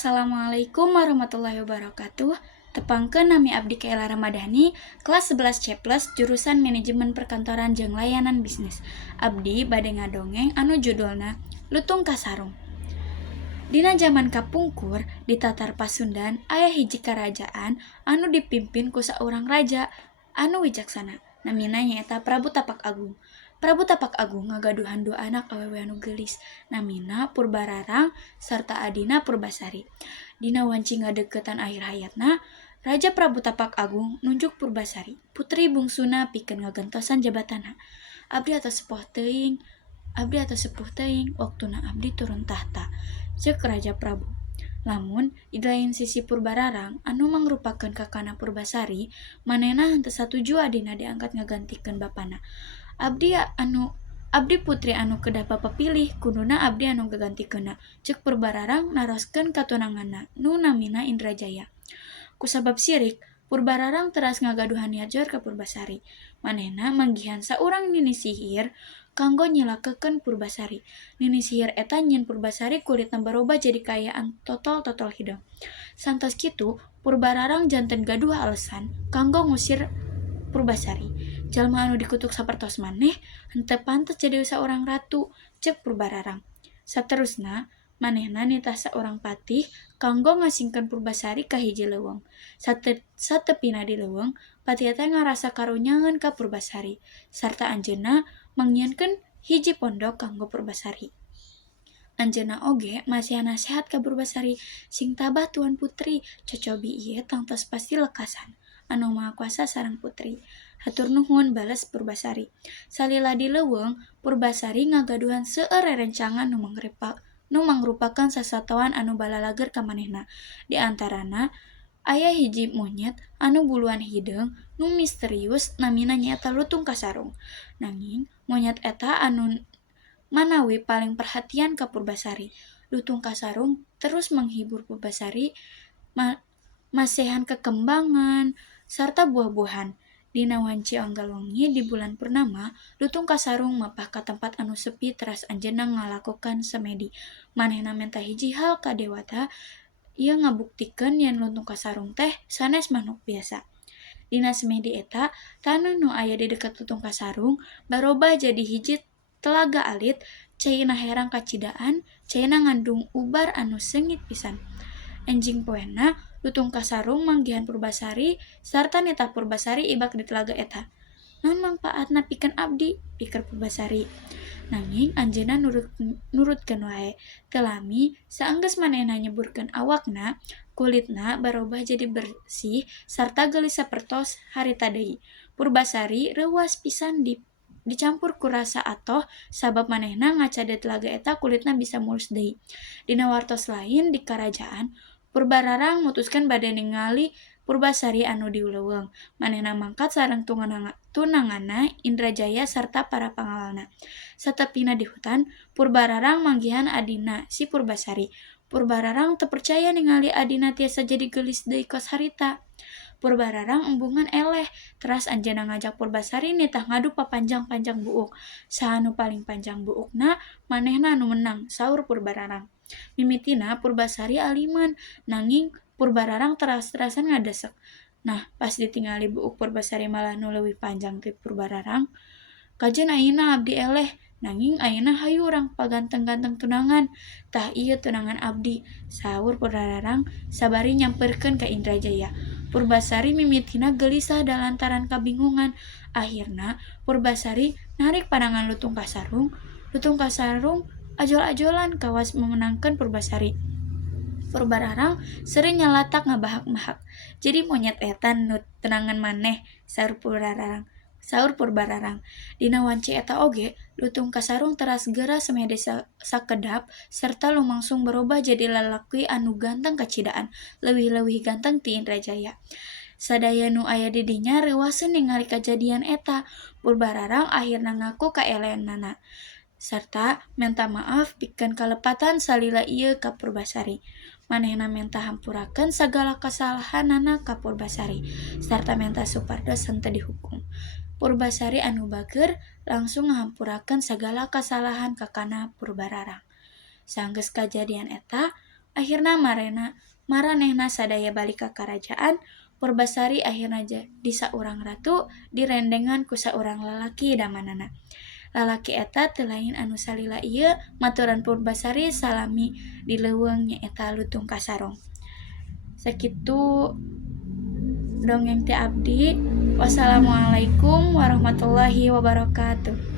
Assalamualaikum warahmatullahi wabarakatuh. Tepangkeun nami abdi Kaila Ramadhani, kelas 11 C+, jurusan Manajemen Perkantoran jeung Layanan Bisnis. Abdi bade ngadongeng anu judulna Lutung Kasarung. Dina zaman kapungkur di Tatar Pasundan aya hiji karajaan anu dipimpin ku saurang raja anu wijaksana. Namina nyaeta Prabu Tapak Agung. Prabu Tapak Agung ngagaduhan dua anak awewe anu geulis. Namina Purbararang sarta adina Purbasari. Dina wanci ngadeukeutan akhir hayatna, Raja Prabu Tapak Agung nunjuk Purbasari, putri bungsuna pikeun ngagentosan jabatanna. Abdi atos sepuh teuing waktuna abdi turun tahta, ceuk Raja Prabu. Lamun di lain sisi Purbararang anu mangrupakeun kakana Purbasari, manehna henteu satuju adina diangkat ngagantikeun bapana. Abdi putri anu kedah bapa pilih, kuduna abdi anu ngagantikeunna, ceuk Purbararang naroskeun katunanganna nu namina Indrajaya. Kusabab sirik, Purbararang teras ngagaduhan niat johor ka Purbasari. Manehna manggihan saurang nini sihir kanggo nyilakakeun Purbasari. Nini sihir eta nyieun Purbasari kulitna barobah jadi kaayaan totol-totol hidung. Santos kitu, Purbararang janten gaduh alesan kanggo ngusir Purbasari. Jalma anu dikutuk sapertos maneh henteu pantes jadi saurang ratu, ceuk Purbararang. Saterusna, manehna nitah saurang patih kanggo ngasingkeun Purbasari ka hiji leuweung. Satepina di leuweung, patih eta ngarasa karunyangan ka Purbasari, sarta anjeunna mangyieunkeun hiji pondok kanggo Purbasari. Anjeunna oge masihan nasehat ka Purbasari, sing tabah tuan putri, cocobi ieu tangtos pasti lekasan. Anu Maha Kuasa sareng putri. Hatur nuhun bales Purbasari. Salila di leuweung, Purbasari ngagaduhan seueur rerencangan nu mangrupakeun sasatoan anu balalager ka manehna. Di antarana aya hiji monyet anu buluan hideung nu misterius namina nyaeta Lutung Kasarung. Nanging monyet eta anu manawi paling perhatian ka Purbasari. Lutung Kasarung terus menghibur Purbasari masehan kekembangan sarta buah-buahan. Dina wanci onggal wengi di bulan purnama, Lutung Kasarung mapah ka tempat anu sepi teras anjeunna ngalakokan semedi. Manehna menta hiji hal ka dewata, ieu ngabuktikeun yen Lutung Kasarung teh sanes manuk biasa. Dina semedi eta, taneuh nu aya di deket Lutung Kasarung barobah jadi hiji telaga alit, caina herang kacidaan, caina ngandung ubar anu seungit pisan. Enjing poena, Lutung Kasarung manggihan Purbasari sarta nitah Purbasari ibak di telaga eta. Naon mangpaatna pikeun abdi, pikir Purbasari. Nanging anjeunna nurutkeun wae. Teu lami saenggeus manehna nyeburkeun awakna, kulitna barobah jadi bersih sarta geulis sapertos harita deui. Purbasari reuwas pisan dicampur ku rasa atoh sabab manehna ngaca di telaga eta kulitna bisa mulus deui. Dina wartos lain di karajaan, Purbararang mutuskeun bade ningali Purbasari anu di leuweung. Manehna mangkat sareng tunanganna Indrajaya sarta para pangalalna. Satepina di hutan, Purbararang manggihan adina si Purbasari. Purbararang teu percaya ningali adina tiasa jadi geulis deui kos harita. Purbararang embungan eleh, teras anjeunna ngajak Purbasari nitah ngadu papanjang-panjang buuk. Saha nu paling panjang buukna, manehna anu menang, saur Purbararang. Mimitina Purbasari aliman, nanging Purbararang teras-terasan ngadesek. Nah, pas ditingali buuk Purbasari malah nu leuwih panjang ti Purbararang. Kajen ayeuna abdi eleh, nanging ayeuna hayu urang paganteng-ganteng tunangan. Tah ieu tunangan abdi, saur Purbararang sabari nyampeurkeun ka Indrajaya. Purbasari mimitina gelisah lantaran kabingungan. Akhirna Purbasari narik panangan Lutung Kasarung. Lutung Kasarung ajol-ajolan kawas memenangkan Purbasari. Purbararang sering nyalatak ngabahak-bahak. Jadi monyet eta nu tenangan maneh, saur Purbararang. Dina wanci eta oge, Lutung Kasarung teras geura semede sakedap serta lumangsung berubah jadi lalaki anu ganteng kacidaan, leuwih-leuwih ganteng ti Indrajaya. Sadaya nu aya di dinya reuaseun ningali kajadian eta. Purbararang akhirna ngaku kaeleannana sarta menta maaf pikeun kalepatan salila ieu ka Purbasari. Manehna menta hampurakeun sagala kasalahanana ka Purbasari sarta menta supados henteu dihukum. Purbasari anu bageur langsung ngahampurakeun sagala kasalahan kakana Purbararang. Saenggeus kajadian eta, Akhirna maranehna sadaya balik ka karajaan. Purbasari akhirna jadi saurang ratu direndengan ku saurang lalaki damanana. Lalaki eta teu lain anu salila ieu maturan Purbasari salami di leuweung nyaeta Lutung Kasarong. Sakitu dongeng ti abdi. Wassalamualaikum warahmatullahi wabarakatuh.